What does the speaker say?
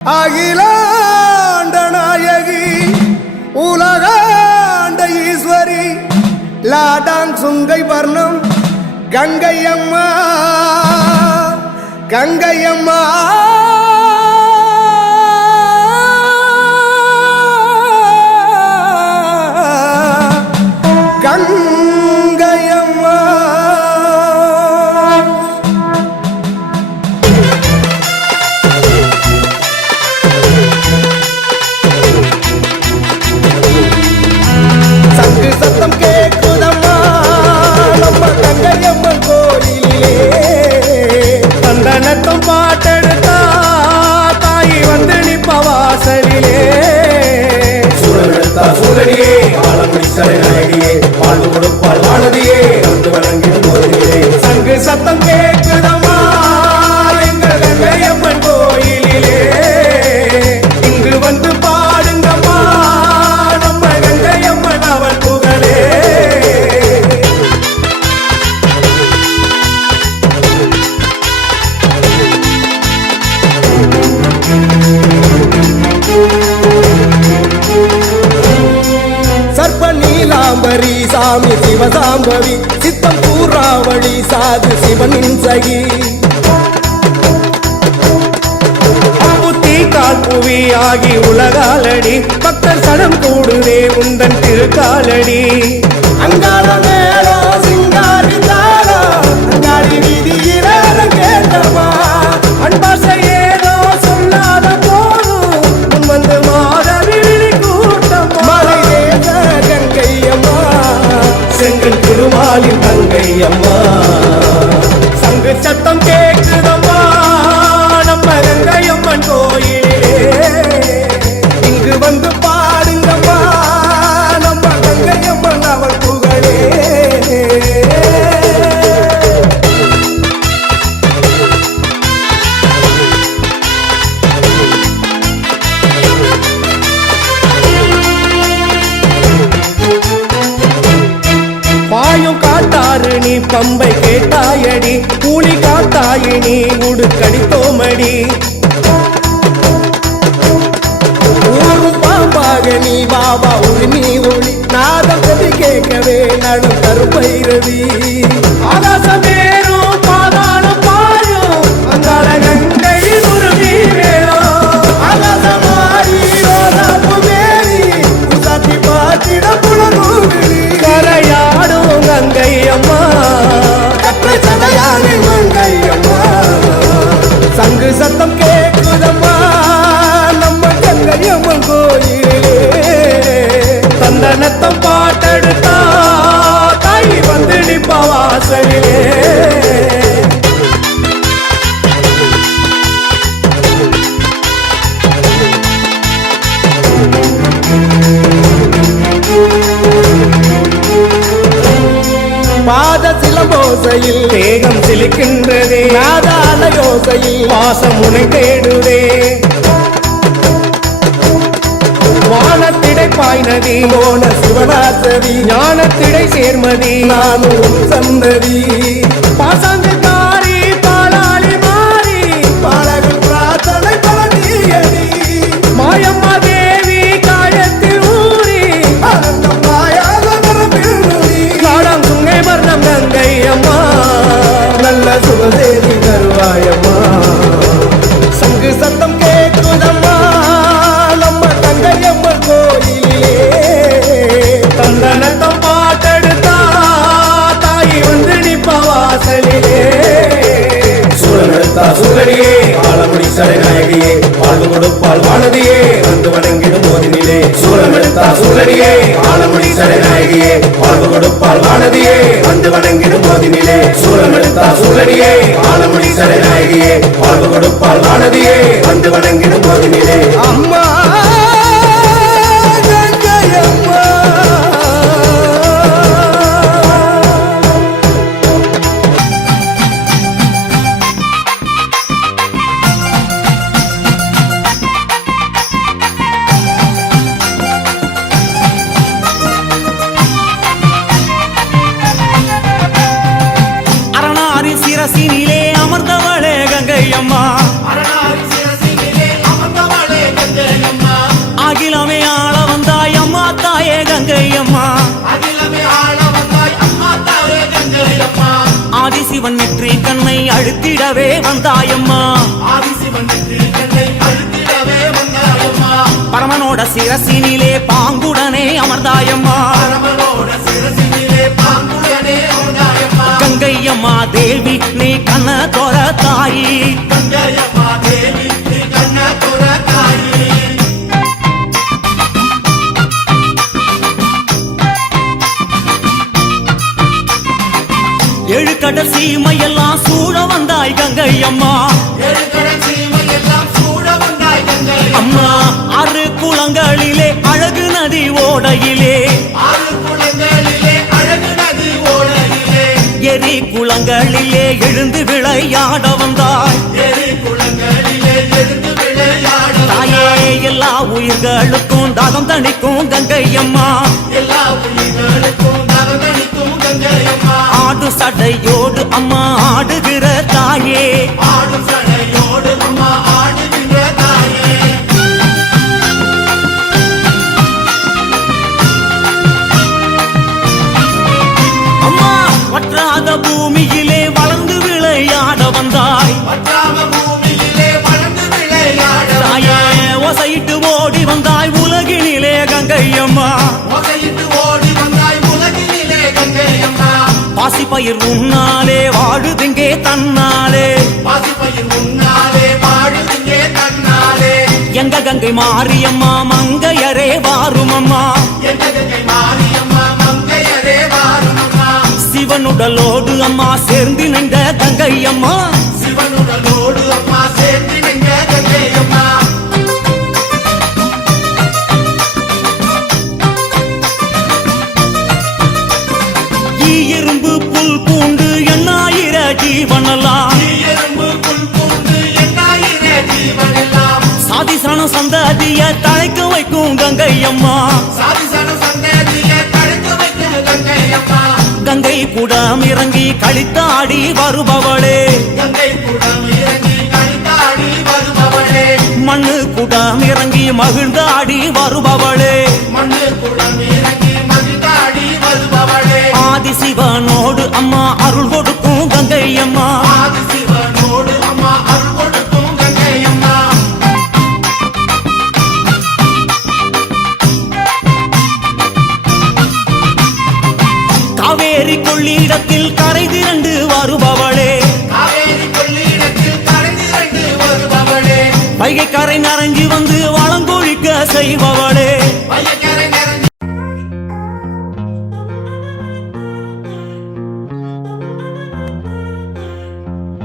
அகிலாண்ட நாயகி உலகாண்ட ஈஸ்வரி லாடாங் சுங்கை வர்ணம் கங்கை அம்மா venir. நீலாம்பரி சாமி சிவசாம்பவி சித்தம் பூராவளி சாது சிவனின் சகி. புவி ஆகி உலகாலடி பக்தர் சடம் கூடுதே உந்தன் திருக்காலடி. அங்காள நீ பம்பை கேட்டாயடி கூலி காத்தாயி நீ உடுக்கடித்தோமடி ஊரும் பாம்பாக நீ பாபா உரிமை ஒளி. நாதம் கேட்கவே நடு கருப்பை ரவி ஆகாசமே சந்தனத்தம் பாட்டெடுத்தா தாய் வந்து நிப்ப வாசலிலே. பாத சிலம்போசையில் தேகம் சிலிக்கின்றதே. நாதான யோசையில் பாசம் உனை தேடுதே. வானத்திடை பாய்நதி மோன சிவனாசரி ஞானத்திடை சேர்மதி. நானும் சந்ததி. பாசாங்கு காரி பாலாளி மாறி. பாலகன் பிரார்த்தனை பலனியடி மாயம்மா தேவி ஆலமுடி வாழ்வு கொடுப்பால் வாழதியே வந்து வணங்கிடும் போதினிலே சூழலெடுத்தா சூழலியே ஆலமுடி சரணடியே வாழ்வு கொடுப்பால் வாழதியே வந்து வணங்கிடும் போதினிலே சூழலெடுத்தா சூழலியே ஆலமுடி சரணடியே வாழ்வு கொடுப்பால் வாழதியே வந்து வணங்கிடும் போதினிலே அம்மா! ஆதிசிவன் நெற்றி கண்ணை அழுத்திடவே வந்தாயம்மா. பரமனோட சிரசினிலே பாங்குடனே அமர்ந்தாயம்மா. கங்கையம்மா தேவி நீ கண்ண தோர தாயி ஏழு கடல் சீமையெல்லாம் சூழ வந்தாய் கங்கை அம்மா. ஆறு குளங்களிலே அழகு நதி ஓடையிலே. ஆறு குளங்களிலே அழகு நதி ஓடையிலே. எரி குளங்களிலே எழுந்து விளையாட வந்தாய். தாயே எல்லா உயிர்களுக்கும் தாகம் தணிக்கும் கங்கையம்மா எல்லா உயிர்களுக்கும் ஆடு சடையோடு அம்மா ஆடுகிற தாயே. ஆடும் சடையோடு அம்மா ஆடுகின்ற தாயே. அம்மா வற்றாத பூமியிலே பசுப்பயிர் உன்னாலே வாழுதுங்கே தன்னாலே. பசுப்பயிர் உன்னாலே வாழுதுங்கே தன்னாலே எங்க கங்கை மாரியம்மா மங்கையரே வாருமம்மா எங்க கங்கை மாரியம்மா மங்கையரே வாருமம்மா. சிவனுடலோடு அம்மா சேர்ந்து நின்ற கங்கையம்மா. சனம் சந்ததிய தழைக்க வைக்கும் கங்கை வருபவளே. கங்கை குடம் இறங்கி கழித்தாடி வருபவளே. மண்ணு குடம் இறங்கி மகிழ்ந்தாடி வருபவளே. வருபவளே. ஆதிசிவனோடு அம்மா அருள் வைகை கரை நரங்கி வந்து வளங்கொழிக்க செய்பவள்.